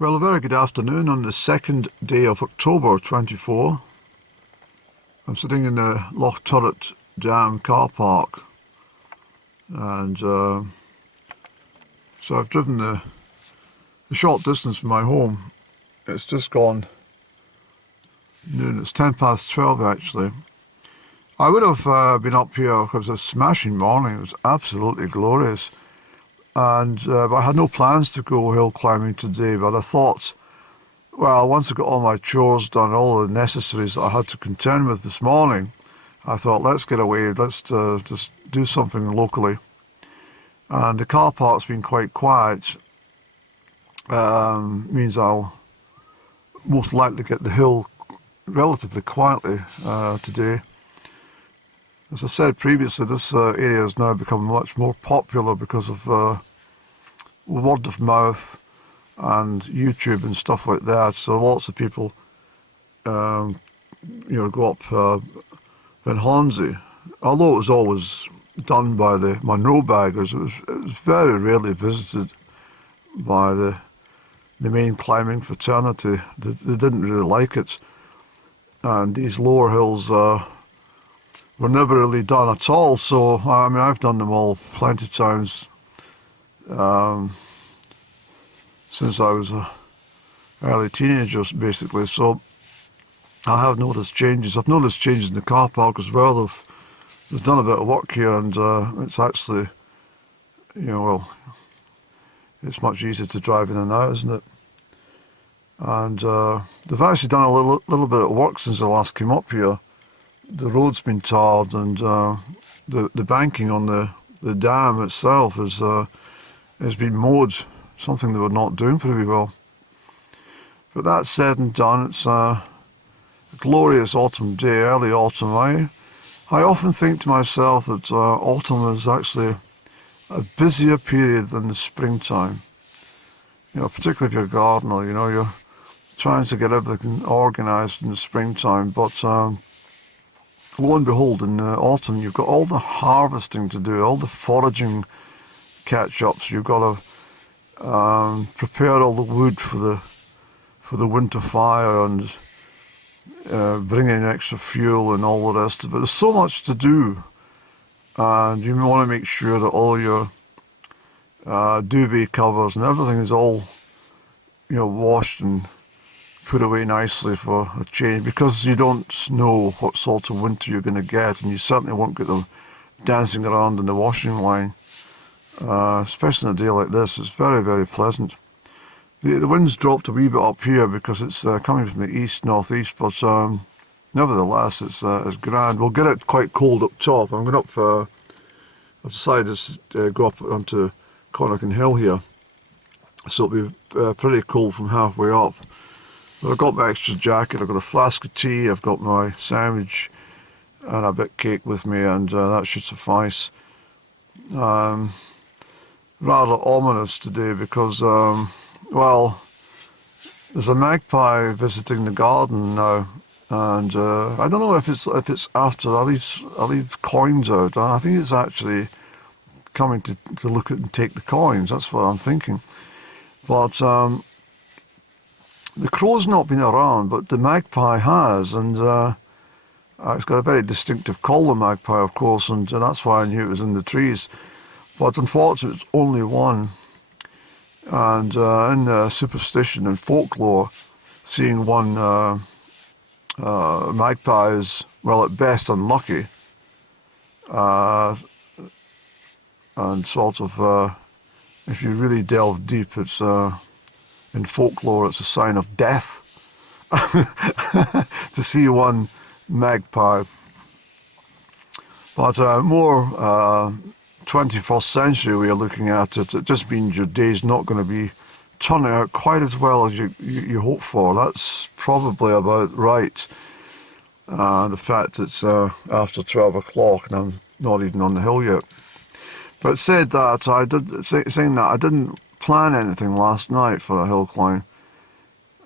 Well, a very good afternoon on the second day of October 24. I'm sitting in the Loch Turret Dam car park, and so I've driven the short distance from my home. It's just gone noon. It's 12:10 actually. I would have been up here because it was a smashing morning. It was absolutely glorious. And but I had no plans to go hill climbing today, but I thought, well, once I got all my chores done, all the necessaries that I had to contend with this morning, I thought, let's get away, let's just do something locally. And the car park's been quite quiet, means I'll most likely get the hill relatively quietly today. As I said previously, this area has now become much more popular because of word of mouth and YouTube and stuff like that. So lots of people, go up Van Hornsey. Although it was always done by the Monroe baggers, it was very rarely visited by the main climbing fraternity. They didn't really like it, and these lower hills were never really done at all. So I mean, I've done them all plenty of times since I was a early teenager, basically. So I have noticed changes. I've noticed changes in the car park as well. They've done a bit of work here, and it's actually, it's much easier to drive in and out, isn't it? And they've actually done a little bit of work since I last came up here. The road's been tarred, and the banking on the dam itself has been mowed, something they were not doing very well. But that said and done, it's a glorious autumn day, early autumn. I often think to myself that autumn is actually a busier period than the springtime. Particularly if you're a gardener, you're trying to get everything organised in the springtime, but lo and behold, in autumn you've got all the harvesting to do, all the foraging catch-ups. You've got to prepare all the wood for the winter fire, and bring in extra fuel and all the rest of it. There's so much to do, and you want to make sure that all your duvet covers and everything is all washed and put away nicely for a change, because you don't know what sort of winter you're going to get, and you certainly won't get them dancing around in the washing line, especially on a day like this. It's very, very pleasant. The wind's dropped a wee bit up here because it's coming from the east, northeast, but nevertheless it's grand. We'll get it quite cold up top. I'm going up, I've decided to go up onto Choinneachain Hill here, so it'll be pretty cold from halfway up. But I've got my extra jacket, I've got a flask of tea, I've got my sandwich and a bit of cake with me, and that should suffice. Rather ominous today because, well, there's a magpie visiting the garden now, and I don't know if it's after I leave coins out. I think it's actually coming to look at and take the coins. That's what I'm thinking. But the crow's not been around, but the magpie has, and it's got a very distinctive call, the magpie, of course, and that's why I knew it was in the trees. But unfortunately, it's only one. And in superstition and folklore, seeing one magpie is, well, at best unlucky. And sort of, if you really delve deep, it's in folklore, it's a sign of death to see one magpie. But more 21st century we are looking at it. It just means your day's not going to be turning out quite as well as you hope for. That's probably about right. The fact it's after 12 o'clock and I'm not even on the hill yet. But saying that, I didn't plan anything last night for a hill climb,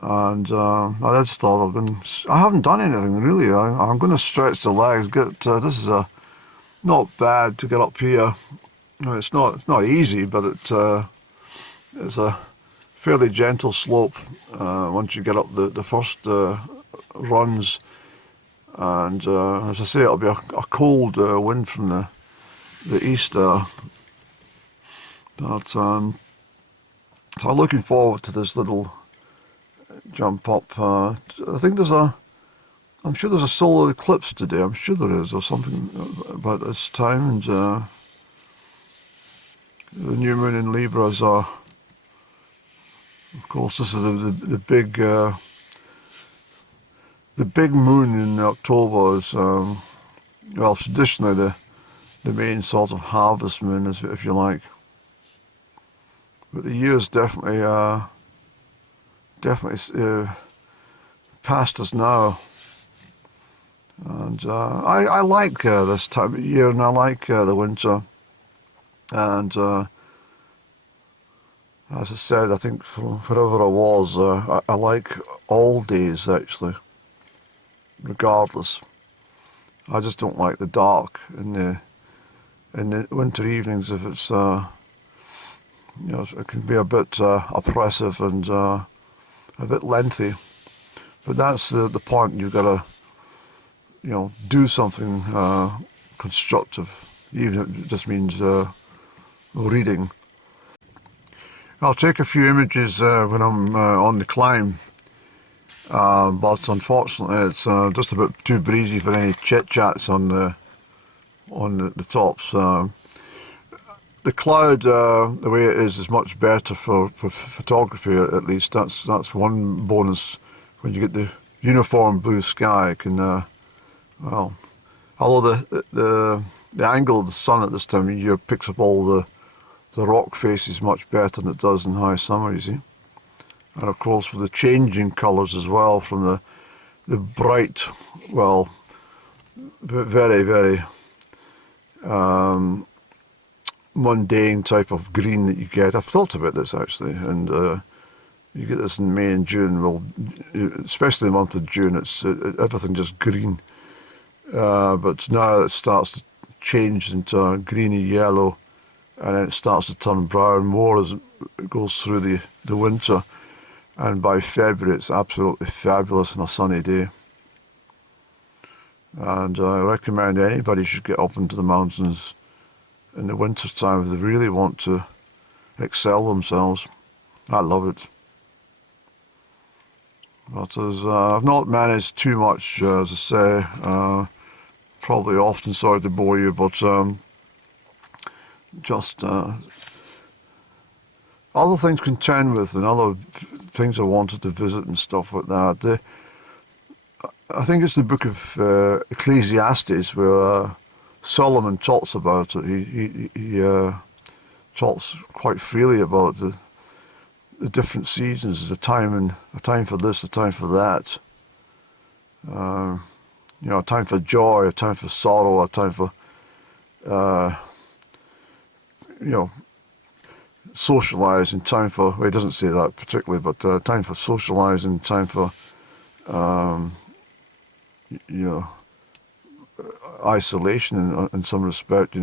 and I just thought I haven't done anything really. I'm going to stretch the legs. This is not bad to get up here. It's not easy, but it's a fairly gentle slope once you get up the first runs. And as I say, it'll be a cold wind from the east. So I'm looking forward to this little jump up. I think I'm sure there's a solar eclipse today. I'm sure there is, or something about this time. And the new moon in Libra is, of course, this is the big moon in October. Is well, traditionally the main sort of harvest moon, if you like. But the year's definitely past us now. And I like this time of year, and I like the winter. And as I said, I think from wherever I was, I like all days actually, regardless. I just don't like the dark in the winter evenings. If it's it can be a bit oppressive and a bit lengthy. But that's the point. You've got to do something constructive, even if it just means reading. I'll take a few images when I'm on the climb, but unfortunately it's just a bit too breezy for any chit-chats on the tops. The cloud, the way it is much better for photography. At least that's one bonus. When you get the uniform blue sky, it can well, although the angle of the sun at this time of year picks up all the rock faces much better than it does in high summer, you see. And of course with the changing colours as well, from the bright, well, very, very mundane type of green that you get. I've thought about this actually, and you get this in May and June. Well, especially the month of June, it's everything just green. But now it starts to change into greeny yellow, and then it starts to turn brown more as it goes through the winter. And by February, it's absolutely fabulous on a sunny day. And I recommend anybody should get up into the mountains in the winter time if they really want to excel themselves. I love it. But I've not managed too much, as I say. Probably often sorry to bore you, but just other things to contend with, and other things I wanted to visit and stuff like that. I think it's the book of Ecclesiastes where Solomon talks about it. He talks quite freely about the different seasons, a time for this, a time for that. A time for joy, a time for sorrow, a time for socialising, time for, well, he doesn't say that particularly, but time for socialising, time for isolation in some respect,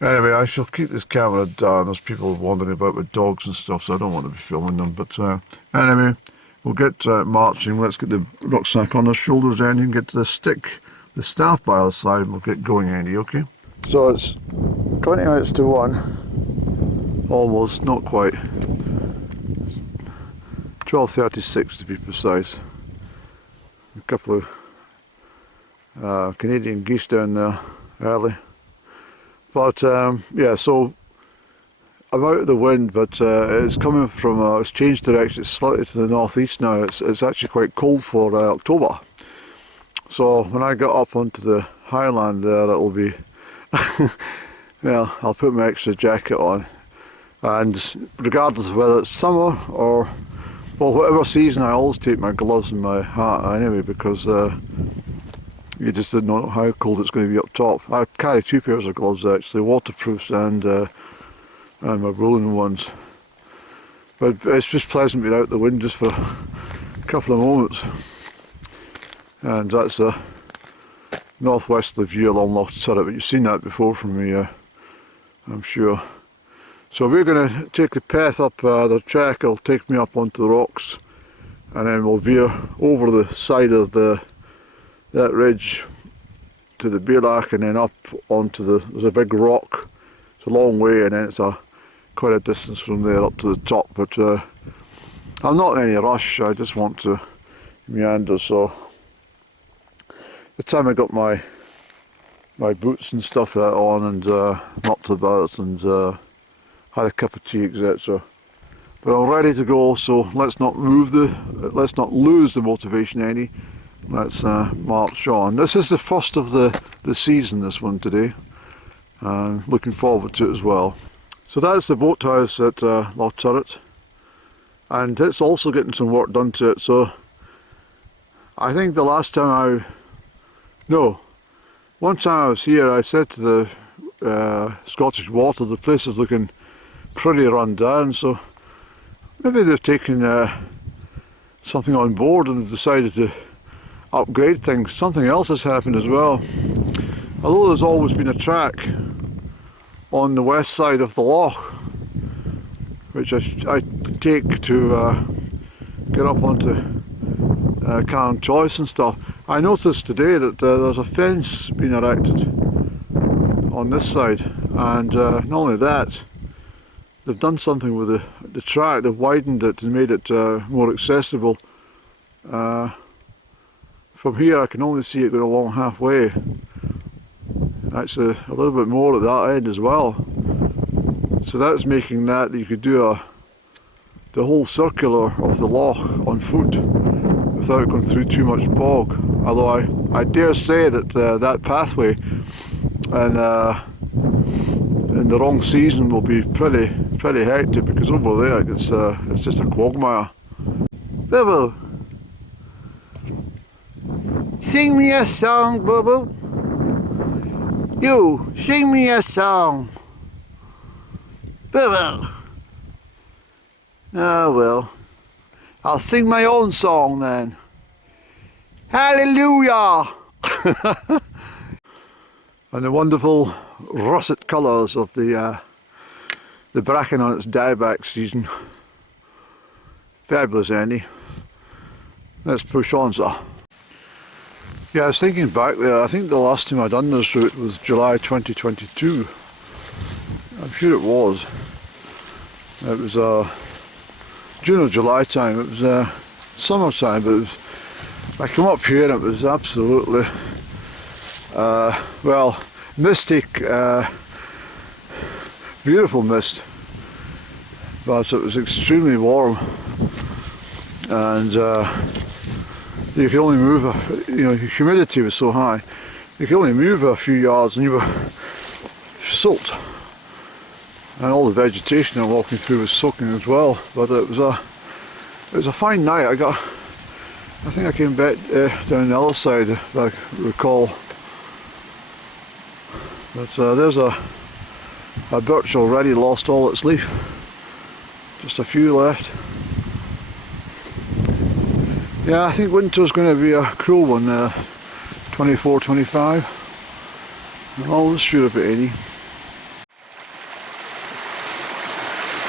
Anyway, I shall keep this camera down. There's people wandering about with dogs and stuff, so I don't want to be filming them. But anyway, we'll get marching. Let's get the rucksack on our shoulders, Andy, and get to the staff by our side, and we'll get going, Andy, okay? So it's 20 minutes to 1. Almost, not quite. 12:36 to be precise. A couple of Canadian geese down there early. But yeah, so I'm out of the wind, but it's coming from, it's changed direction, it's slightly to the northeast now. It's actually quite cold for October. So when I get up onto the highland there, it'll be, well, I'll put my extra jacket on. And regardless of whether it's summer or, well, whatever season, I always take my gloves and my hat anyway, because you just didn't know how cold it's going to be up top. I carry 2 pairs of gloves actually, waterproofs and my woolen ones. But it's just pleasant being out the wind just for a couple of moments. And that's a northwesterly view along Loch Turret, but you've seen that before from me, I'm sure. So we're going to take the path up the track. It'll take me up onto the rocks, and then we'll veer over the side of that ridge to the Beelach, and then up onto there's a big rock. It's a long way, and then it's quite a distance from there up to the top, but I'm not in any rush. I just want to meander. So the time I got my boots and stuff on, and knocked about, and had a cup of tea, etc. But I'm ready to go. So let's not lose the motivation any. Let's march on. This is the first of the season, this one today. Looking forward to it as well. So that's the boathouse at Lough Turret, and it's also getting some work done to it. So I think the last time one time I was here, I said to the Scottish Water, the place is looking pretty run down, so maybe they've taken something on board and decided to upgrade things. Something else has happened as well. Although there's always been a track on the west side of the loch, which I take to get up onto Carn Choice and stuff. I noticed today that there's a fence being erected on this side, and not only that, they've done something with the track. They've widened it and made it more accessible. From here I can only see it going along halfway. Actually a little bit more at that end as well. So that's making that you could do the whole circular of the loch on foot without going through too much bog. Although I dare say that that pathway in the wrong season will be pretty hectic, because over there it's just a quagmire. Boo-boo, sing me a song, Boo-boo. You, sing me a song. Boo-boo. Oh well, I'll sing my own song then. Hallelujah! And the wonderful russet colours of the bracken on its dieback season. Fabulous, Andy. Let's push on, sir. Yeah, I was thinking back there, I think the last time I done this route was July 2022. I'm sure it was. It was June or July time. It was summertime, but I come up here and it was absolutely well, mystic, beautiful mist, but it was extremely warm, and you could only move, the humidity was so high, you could only move a few yards and you were soaked, and all the vegetation I'm walking through was soaking as well. But it was a fine night. I think I came back down the other side, if I recall. But there's a birch already lost all its leaf. Just a few left. Yeah, I think winter's going to be a cruel one, 24, 25. I'm always sure of it, Eddie.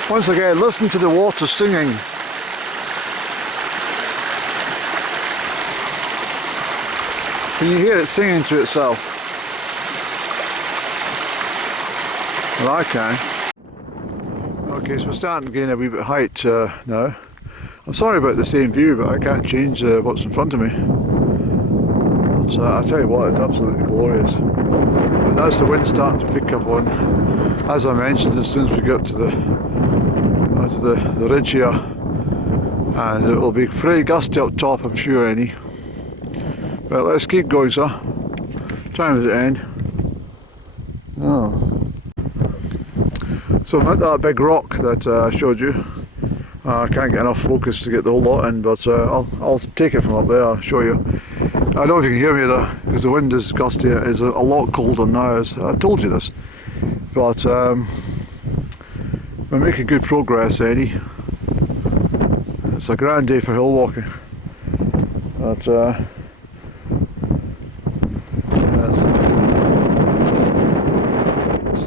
Once again, listen to the water singing. Can you hear it singing to itself? Well, I can. Okay, so we're starting to gain a wee bit of height now. I'm sorry about the same view, but I can't change what's in front of me. But I tell you what, it's absolutely glorious. And that's the wind starting to pick up on. As I mentioned, as soon as we get to the ridge here, and it will be pretty gusty up top, I'm sure, Annie. But let's keep going, sir. Time is at end. Oh. So I'm at that big rock that I showed you. I can't get enough focus to get the whole lot in, but I'll take it from up there, I'll show you. I don't know if you can hear me there, because the wind is gusty. It's a lot colder now, as I told you this. But we're making good progress, Eddie. It's a grand day for hill walking. But it's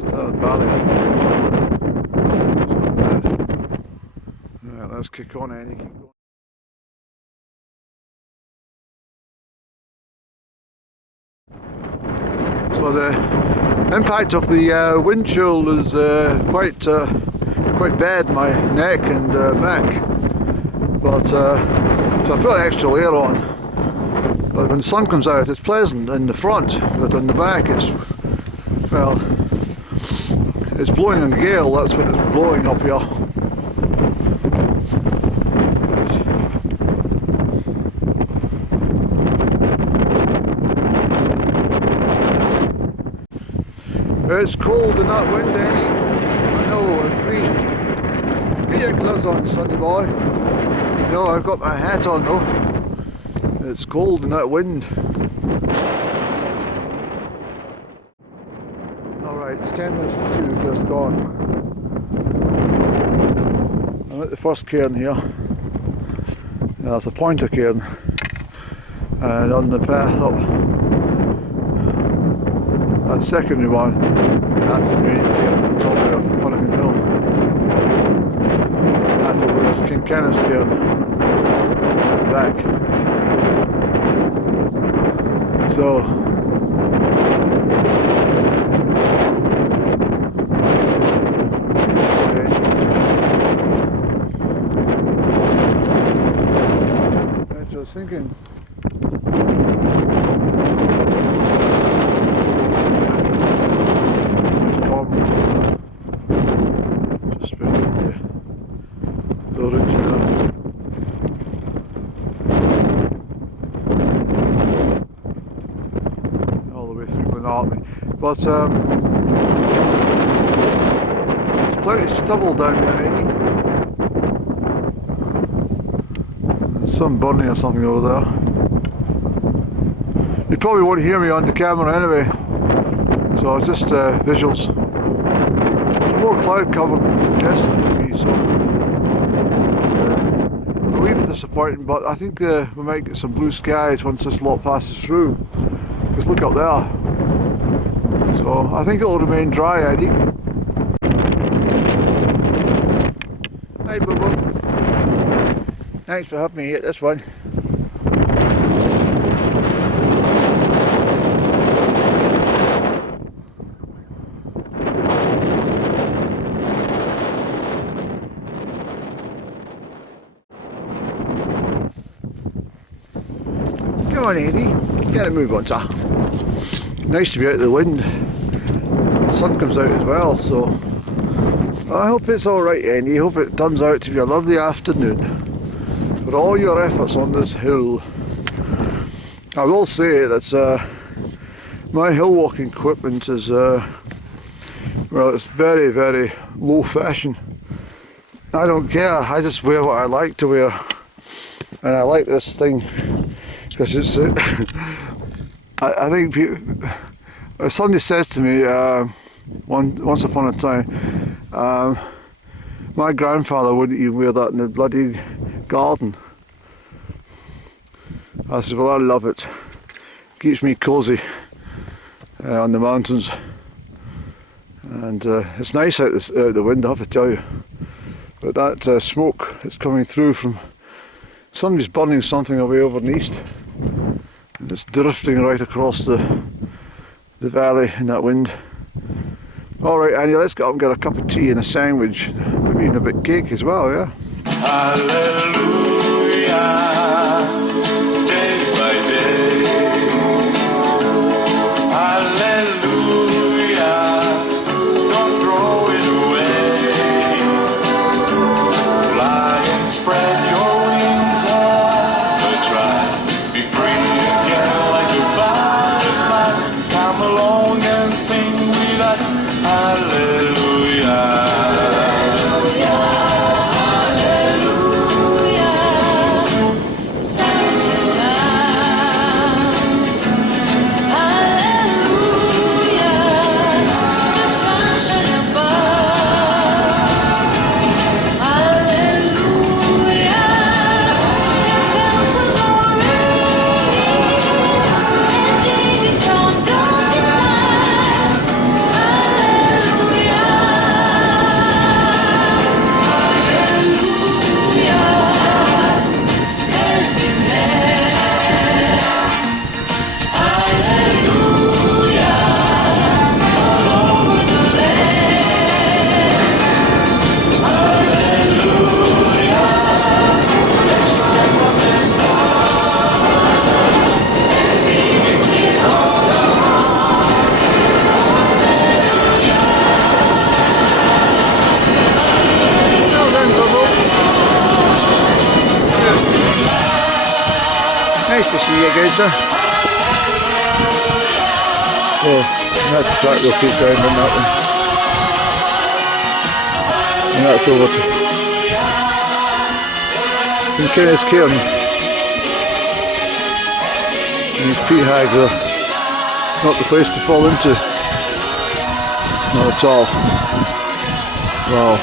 the third valley. kick on and keep going. So the impact of the wind chill is quite bad in my neck and back. But so I put an extra layer on. But when the sun comes out, it's pleasant in the front, but on the back, it's, well, it's blowing in a gale. That's when it's blowing up here. It's cold in that wind, Annie. I know, I'm free. Get your gloves on, sonny boy. No, I've got my hat on though. It's cold in that wind. Alright, it's 10 minutes to 2, just gone. I'm at the first cairn here. There's a pointer cairn. And on the path up, that secondary one, that's the main cairn at the top of Choinneachain Hill. That's over there's King Kenneth's cairn at the back. So I was thinking just the ridge there. All the way through Glenartney. But there's plenty of stubble down there, ain't There's some burning or something over there. You probably won't hear me on the camera anyway, so it's just visuals. There's more cloud cover than suggested to me, so a wee bit disappointing, but I think we might get some blue skies once this lot passes through. Just look up there. So I think it'll remain dry, Eddie. Hi, Bubba. Thanks for helping me get this one. Come on, Eddie. Get a move on, sir. Nice to be out of the wind. The sun comes out as well, so I hope it's alright, Andy. I hope it turns out to be a lovely afternoon for all your efforts on this hill. I will say that my hill walking equipment is well, it's very, very low fashion. I don't care, I just wear what I like to wear, and I like this thing because it's I think somebody says to me once upon a time, my grandfather wouldn't even wear that in the bloody garden. I said, well, I love it. Keeps me cosy on the mountains, and it's nice out the wind, I have to tell you. But that smoke that's coming through from somebody's burning something away over in the east, and it's drifting right across the valley in that wind. Alright, Annie, let's get up and get a cup of tea and a sandwich, maybe even a bit of cake as well, yeah? Hallelujah, day by day. Hallelujah, don't throw it away. Fly and spread your wings up a try. Be free again like a butterfly. Come along and sing with us. Hallelujah. Hallelujah. to see you guys there. Oh, that's the track we'll take down on that one. And that's over to Choinneachain. These peat hags are not the place to fall into. Not at all. Wow.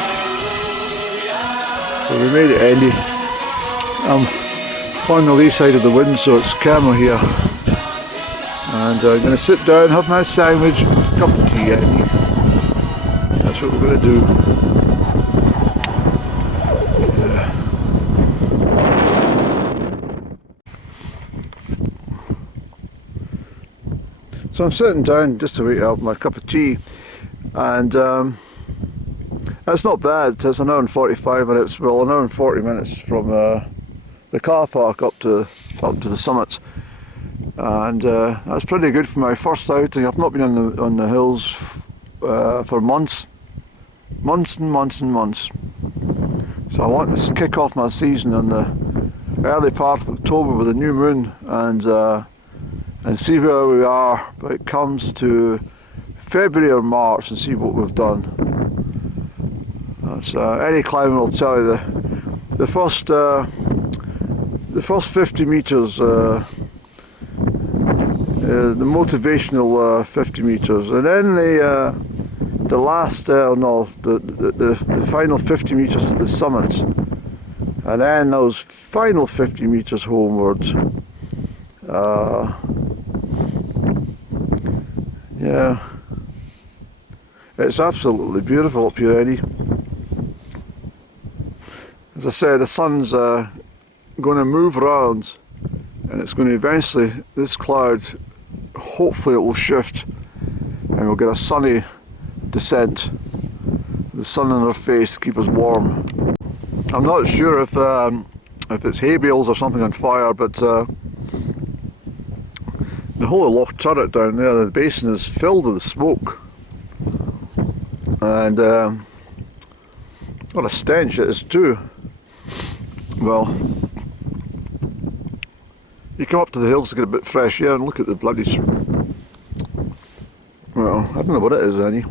So we made it, Andy. I'm on the lee side of the wind, so it's calmer here. And I'm going to sit down, have my sandwich, cup of tea, Andy. That's what we're going to do. Yeah. So I'm sitting down just to wait up my cup of tea, and that's not bad. It's an hour and 45 minutes, well, an hour and 40 minutes from the car park up to the summit, and that's pretty good for my first outing. I've not been on the hills for months and months. So I want to kick off my season in the early part of October with a new moon, and see where we are when it comes to February or March, and see what we've done. That's, any climber will tell you the first 50 meters, the motivational 50 meters, and then the last the final 50 meters to the summit, and then those final 50 meters homewards. Yeah, it's absolutely beautiful up here, Eddie. As I say, the sun's going to move around, and it's going to eventually, this cloud, hopefully it will shift, and we'll get a sunny descent. The sun in our face to keep us warm. I'm not sure if it's hay bales or something on fire, but the whole loch turret down there, the basin is filled with smoke, and what a stench it is too. Well, you come up to the hills to get a bit fresh air and look at the bloody, well, I don't know what it is, Annie.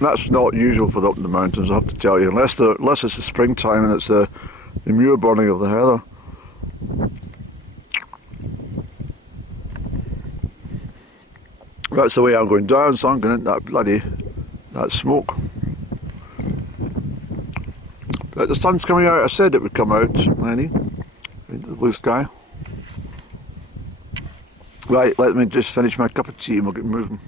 That's not usual for up in the mountains, I have to tell you, unless it's the springtime and it's the mure burning of the heather. That's the way I'm going down, so I'm going into that smoke. But the sun's coming out. I said it would come out, Lenny, into the blue sky. Right, let me just finish my cup of tea and we'll get moving.